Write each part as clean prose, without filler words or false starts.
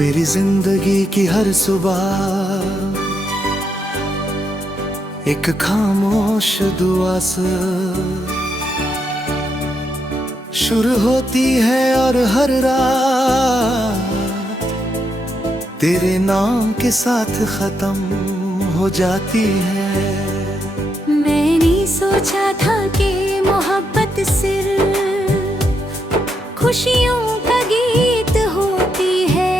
मेरी जिंदगी की हर सुबह एक खामोश दुआ से शुरू होती है और हर रात तेरे नाम के साथ खत्म हो जाती है। मैंने सोचा था कि मोहब्बत सिर्फ खुशियों का गीत होती है,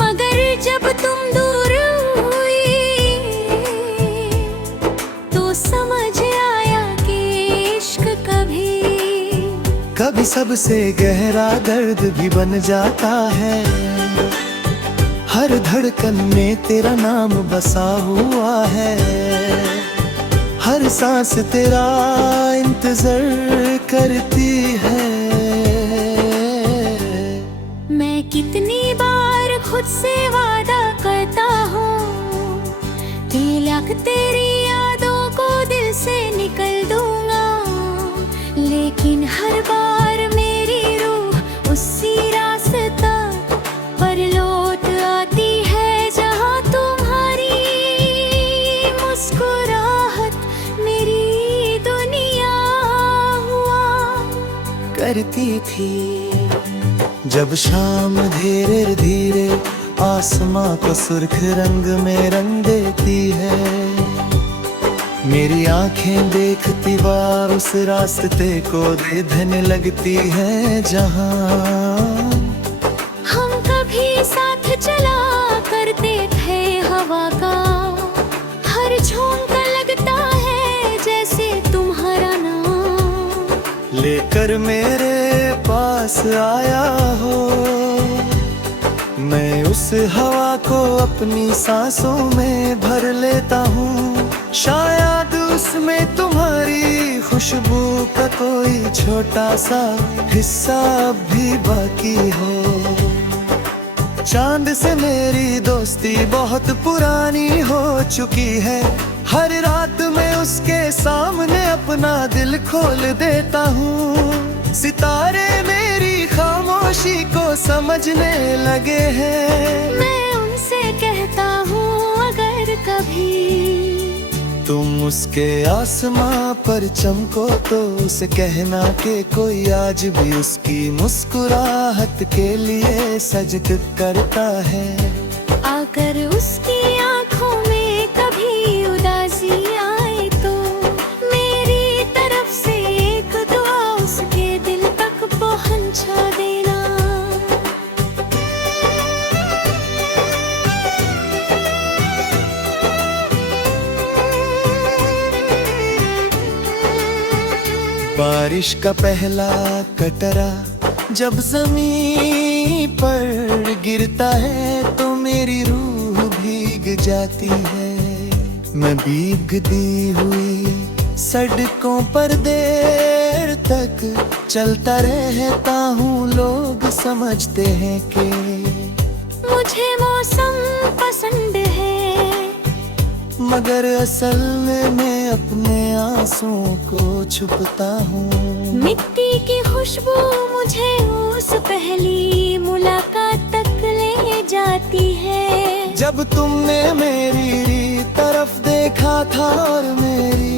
मगर जब तुम दूर हुई तो समझ आया कि इश्क कभी सबसे गहरा दर्द भी बन जाता है। हर धड़कन में तेरा नाम बसा हुआ है, हर सांस तेरा इंतजार करती है। मैं कितनी बार खुद से वादा करता हूँ कि लाख तेरी यादों को दिल से निकल दूंगा, लेकिन हर बार मेरी रूह उसी रास्ता पर लौट आती है जहाँ तुम्हारी मुस्कुराहट मेरी दुनिया हुआ करती थी। जब शाम धीरे धीरे आसमां को सुर्ख रंग में रंग देती है, मेरी आंखें देखती बार उस रास्ते को देखने लगती है जहां हम कभी साथ चला करते थे। हवा का हर झोंका लगता है जैसे तुम्हारा नाम लेकर मेरे पास आया हो। मैं उस हवा को अपनी सांसों में भर लेता हूँ, शायद उसमें तुम्हारी खुशबू का कोई छोटा सा हिस्सा अब भी बाकी हो। चांद से मेरी दोस्ती बहुत पुरानी हो चुकी है, हर रात मैं उसके सामने अपना दिल खोल देता हूँ। सितारे मेरी खामोशी को समझने लगे हैं। मैं उनसे कहता हूँ अगर कभी तुम उसके आसमां पर चमको तो उसे कहना कि कोई आज भी उसकी मुस्कुराहट के लिए सजद करता है। आकर उसकी आंखों में कभी उदासी आए तो मेरी तरफ से एक दुआ उसके दिल तक पहुंचा देना। बारिश का पहला कतरा जब जमीन पर गिरता है तो मेरी रूह भीग जाती है। मैं भीगती हुई सड़कों पर देर तक चलता रहता हूँ, लोग समझते हैं कि मुझे मौसम पसंद है, मगर असल में मैं अपने आंसुओं को छुपता हूँ। मिट्टी की खुशबू मुझे उस पहली मुलाकात तक ले जाती है जब तुमने मेरी तरफ देखा था और मेरी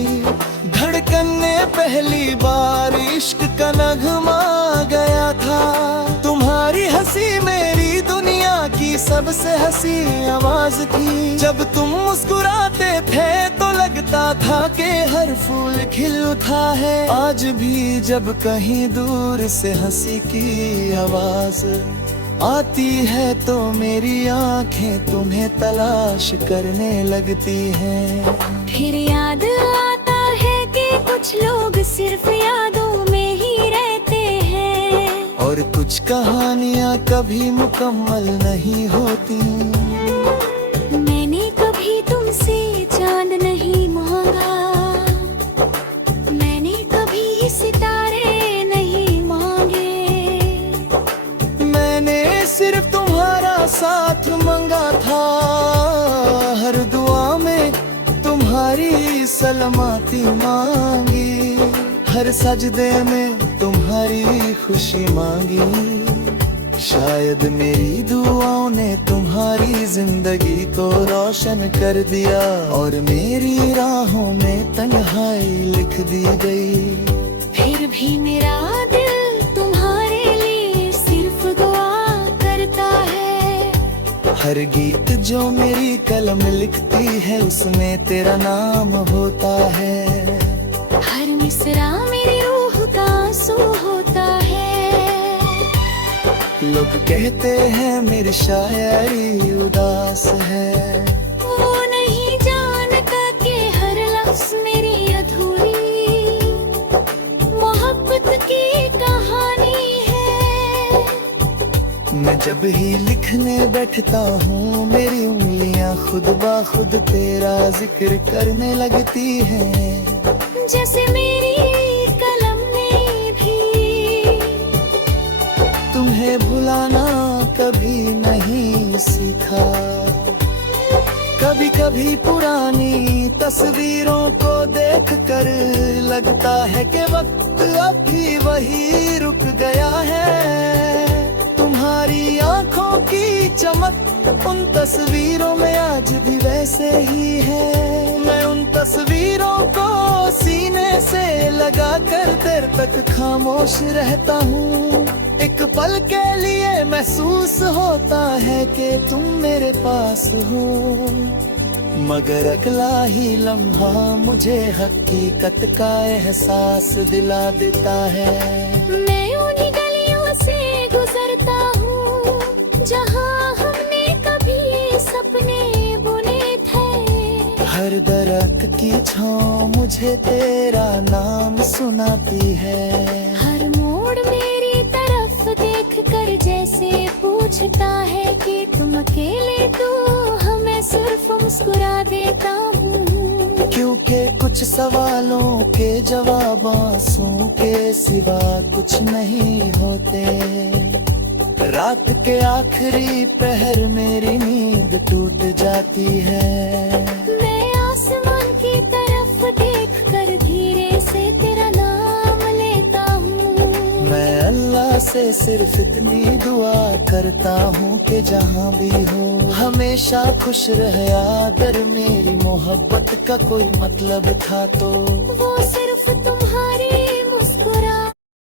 धड़कन ने पहली बार इश्क का नगमा गया था। तुम्हारी हंसी मेरी दुनिया की सबसे हंसी आवाज थी। जब तुम मुस्कुराते थे तो लगता था कि हर फूल खिल उठा है। आज भी जब कहीं दूर से हंसी की आवाज आती है तो मेरी आंखें तुम्हें तलाश करने लगती हैं। फिर याद आता है कि कुछ लोग सिर्फ यादों में ही रहते हैं और कुछ कहानियाँ कभी मुकम्मल नहीं होती। मैंने कभी तुमसे चांद नहीं मांगा, मैंने कभी सितारे नहीं मांगे, मैंने सिर्फ तुम्हारा साथ मांगा था। हर दुआ में तुम्हारी सलामती मांगी, हर सजदे में तुम्हारी खुशी मांगी। शायद मेरी दुआओं ने तुम्हारी जिंदगी को रोशन कर दिया, और मेरी राहों में तन्हाई लिख दी गई। फिर भी मेरा दिल तुम्हारे लिए सिर्फ दुआ करता है। हर गीत जो मेरी कलम लिखती है उसमें तेरा नाम होता है। हर मिसरा मेरी रूह का आंसू होता है। लोग कहते हैं मेरी शायरी उदास है, वो नहीं जानता कि हर लफ्ज मेरी अधूरी मोहब्बत की कहानी है। मैं जब ही लिखने बैठता हूँ मेरी उंगलियाँ खुद ब खुद तेरा जिक्र करने लगती हैं। जैसे मेरी कलम ने भी तुम्हें भुलाना कभी नहीं सीखा। कभी कभी पुरानी तस्वीरों को देखकर लगता है कि वक्त अभी वही रुक गया है। तुम्हारी आंखों की चमक उन तस्वीरों में आज भी वैसे ही है। मैं उन तस्वीरों को सीने से लगा कर देर तक खामोश रहता हूँ। एक पल के लिए महसूस होता है कि तुम मेरे पास हो, मगर अगला ही लम्हा मुझे हकीकत का एहसास दिला देता है। मैं उन्हीं गलियों से गुजरता हूँ जहाँ हमने कभी सपने बुने थे। हर दरख्त की छाँव मुझे तेरा नाम सुनाती है। हर मोड़ मेरी तरफ देख कर जैसे पूछता है कि तुम अकेले, तो हमें सिर्फ मुस्कुरा देता हूँ। क्योंकि कुछ सवालों के जवाब आंसू के सिवा कुछ नहीं होते। रात के आखिरी पहर मेरी नींद टूट जाती है। मैं आसमान की तरफ देख कर धीरे से तेरा नाम लेता हूँ। मैं अल्लाह से सिर्फ इतनी दुआ करता हूँ कि जहाँ भी हो हमेशा खुश रहे। अगर मेरी मोहब्बत का कोई मतलब था तो वो